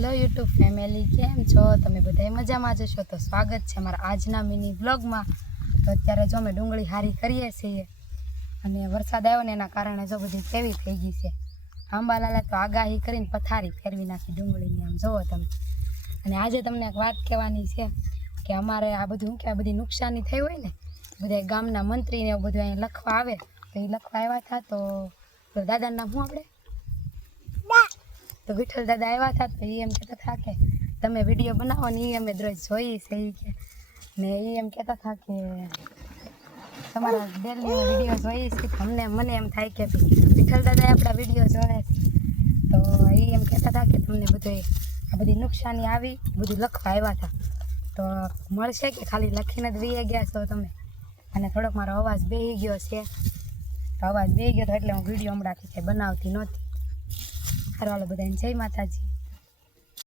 Hello YouTube family, કેમ છો તમે? બધાય મજામાં જ હશો. તો સ્વાગત છે મારા આજના મિની બ્લોગમાં. તો અત્યારે જો અમે ડુંગળી હારી કરીએ છીએ અને વરસાદ આવ્યો ને એના કારણે જો બધી કેવી થઈ ગઈ છે. આંબાલાલે તો આગાહી કરીને પથારી ફેરવી નાખી ડુંગળીની, આમ જોવો તમે. અને આજે તમને એક વાત કહેવાની છે કે અમારે આ બધું કે આ બધી નુકસાની થઈ હોય ને, બધા ગામના મંત્રીને એવું બધું અહીંયા લખવા આવે, તો એ લખવા આવ્યા હતા. તો દાદાનું નામ શું આપણે? તો વિઠ્ઠલ દાદા આવ્યા હતા. તો એ એમ કહેતા હતા કે તમે વિડીયો બનાવો ને, એ અમે રોજ જોઈએ છે એ કે. ને એ એમ કહેતા હતા કે તમારા ડેલી વિડીયો જોઈએ છે. અમને મને એમ થાય કે વિઠ્ઠલ દાદાએ આપણા વિડીયો જોવે છે. તો એ એમ કહેતા હતા કે તમને બધું આ બધી નુકસાની આવી, બધું લખવા આવ્યા હતા. તો મળશે કે ખાલી લખીને જ વી ગયા છો તમે? અને થોડોક મારો અવાજ બેસી ગયો છે. તો અવાજ બેસી ગયો તો એટલે હું વિડીયો હમણાં કંઈ બનાવતી નહોતી. હાલો બધાને જય માતાજી.